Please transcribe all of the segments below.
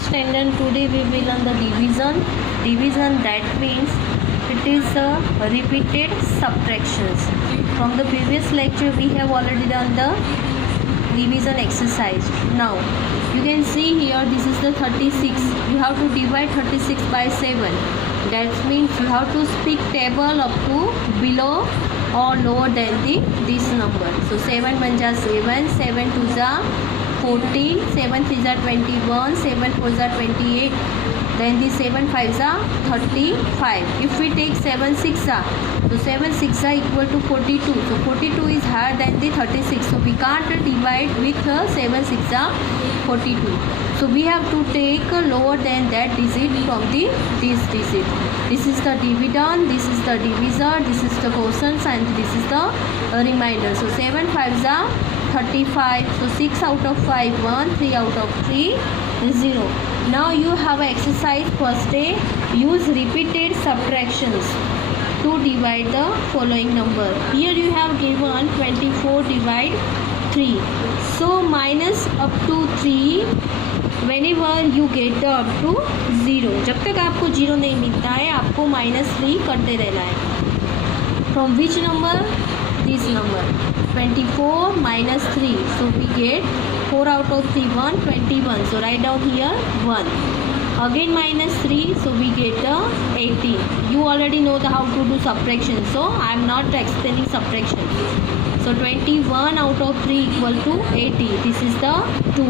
standard. Today we will learn the division. Division, that means it is repeated subtractions. From the previous lecture we have already done the division exercise. Now you can see here, this is the 36. You have to divide 36 by 7. That means you have to speak table up to below or lower than this number. So 7 1 ja 7, 7 2 ja 14, 7 3 ja 21, 7 4 ja 28. Then the 7 5 ja 35. If we take 7 6 ja, so 7 6 ja equal to 42. So 42 is higher than the 36. So we can't divide with 7 6 ja 42. So we have to take lower than that digit from this digit. This is the dividend, this is the divisor, this is the quotient, and this is the remainder. So 7 5 ja 35. So 6 out of 5 1, 3 out of 3 0. Now you have an exercise. First day, use repeated subtractions to divide the following number. Here you have given 24 divide 3. So minus up to 3 whenever you get the up to 0. जब तक आपको 0 नहीं मिलता है आपको -3 करते रहना है. From which number? This number. 24 minus 3. So we get 4 out of 3 1, 21. So write down here 1. Again minus 3. So we get the 18. You already know the how to do subtraction. So I am not explaining subtraction. So 21 out of 3 equal to 80. This is the 2.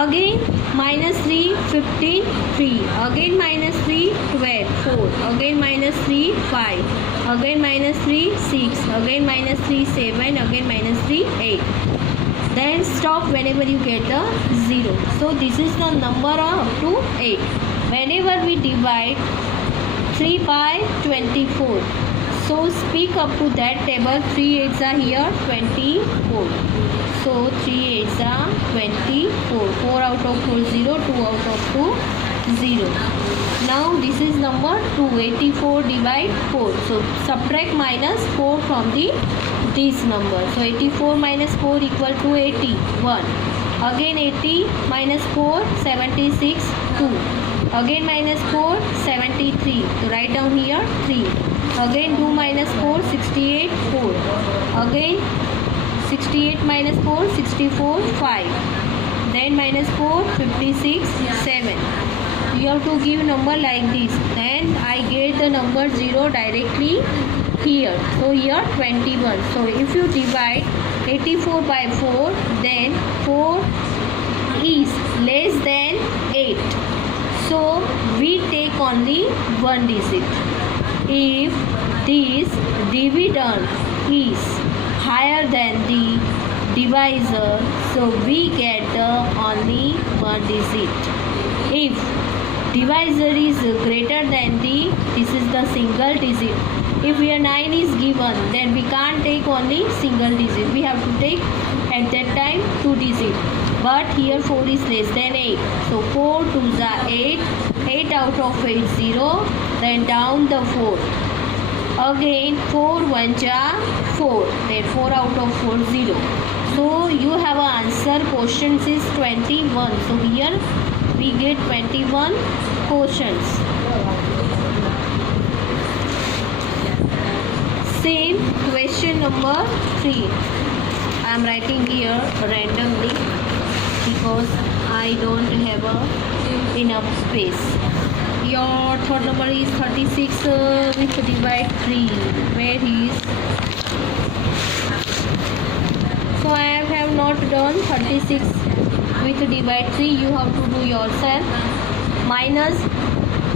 Again minus 3 15 3. Again minus 3 12 4. Again minus 3 5. Again minus 3 6. Again minus 3 7. Again minus 3 8. Then stop whenever you get the 0. So this is the number up to 8. Whenever we divide 3 by 24. So speak up to that table. 3 8s are here 24. So 3 8s are 24. 4 out of 4 0. 2 out of 2 0. Now this is number 284 divide 4. So subtract minus 4 from this number. So 84 minus 4 equal to 81. Again 80 minus 4 76 2. Again minus 4 73. So write down here 3. Again 2 minus 4 68 4. Again 68 minus 4 64 5. Then minus 4 56 7. You have to give number like this. Then I get the number 0 directly here. So here 21. So if you divide 84 by 4, then 4 is less than 8. So we take only one digit. If this dividend is higher than the divisor, so we get only one digit. If divisor is greater than this is the single digit. If here 9 is given, then we can't take only single digit. We have to take at that time 2 digit. But here 4 is less than 8. So 4 2s are 8. 8 out of 8 0. Then down the 4. Again 4 1s are 4. Then 4 out of 4 0. So you have an answer. Quotients is 21. So here we get 21 quotients. Same question number 3. I am writing here randomly because I don't have enough space. Your third number is 36 with divide 3. Where is? So I have not done 36 with divide 3. You have to do yourself. Minus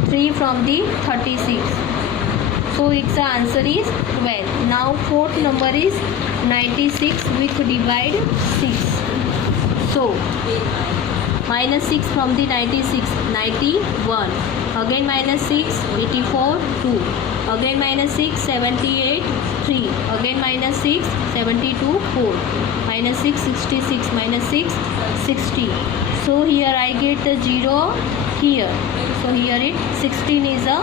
3 from the 36. So its answer is 12. Now fourth number is 96 with divide 6. So minus 6 from the 96, 91. Again minus 6, 84, 2. Again minus 6, 78, 3. Again minus 6, 72, 4. Minus 6, 66. Minus 6, 60. So here I get the 0 here. So here it 16 is a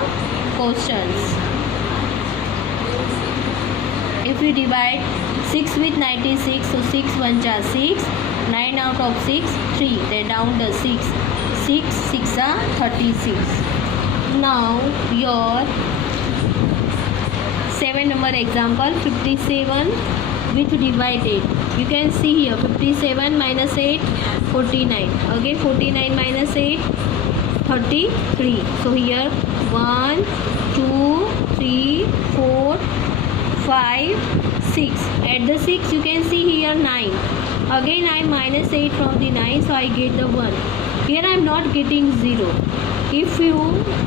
quotients. If we divide 6 with 96, so 6 1 ja 6. 9 out of 6, 3. Then down the 6. 6, 6 are 36. Now your 7 number example, 57 with divided. You can see here 57 minus 8, 49. Again 49 minus 8, 33. So here 1, 2, 3, 4, 5, 6. At the 6 you can see here 9. Again I minus 8 from the 9, so I get the 1. Here I am not getting 0. If you,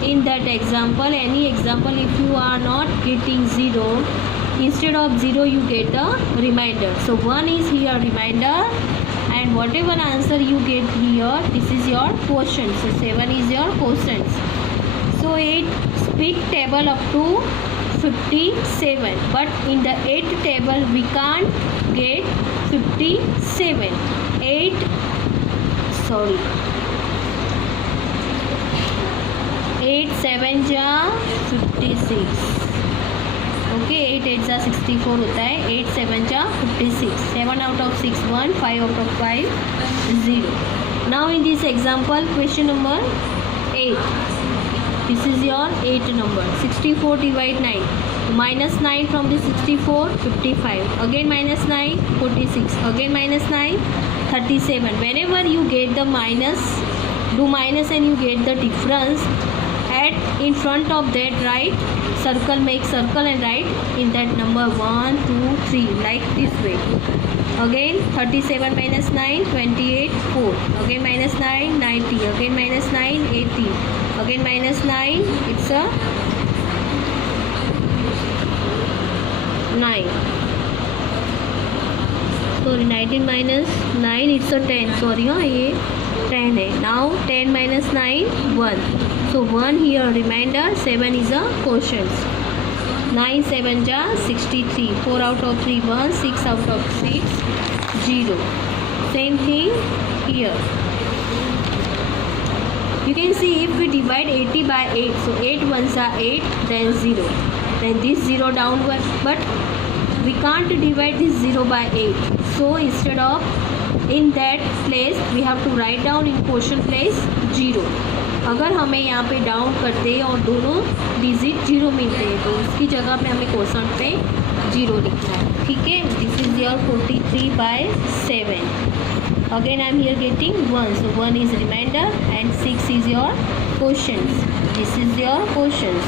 in that example, any example, if you are not getting 0, instead of 0 you get a remainder. So 1 is here remainder, and whatever answer you get here, this is your quotient. So 7 is your quotient. So 8 speak table up to 57, but in the 8th table we can't get 57. 8 7 जा 56. Okay 8 8 जा 64 होता है. 8 7 जा 56. 7 out of 6 1, 5 out of 5 0. Now in this example, question number 8. This is your 8 number. 64 divide 9. Minus 9 from the 64, 55. Again minus 9, 46. Again minus 9, 37. Whenever you get the minus, do minus and you get the difference, at in front of that write circle, make circle and write in that number 1 2 3 like this way. Again 37 minus 9, 28, 4. Again minus 9, 90. Again minus 9, 80. Again minus 9, it's a 9. Sorry, 19 minus 9, it's a 10. Sorry, ये 10 है. Now 10 minus 9, 1. So 1 here remainder, 7 is a quotient. 9 7 ja 63. 4 out of 3 1, 6 out of 6 0. Same thing here. You can see if we divide 80 by 8, so 8 ones are 8, then 0. Then this 0 downward, but we can't divide this 0 by 8. So instead of in that place we have to write down in quotient place 0. अगर हमें यहाँ पे down करते हैं और दोनों digit 0 मिलते हैं, तो उसकी जगह पे हमें क्वोशंट पे 0 लिखना है. ठीक है. This is your 43 by 7. Again I am here getting 1. So 1 is remainder and 6 is your quotient. This is your quotient.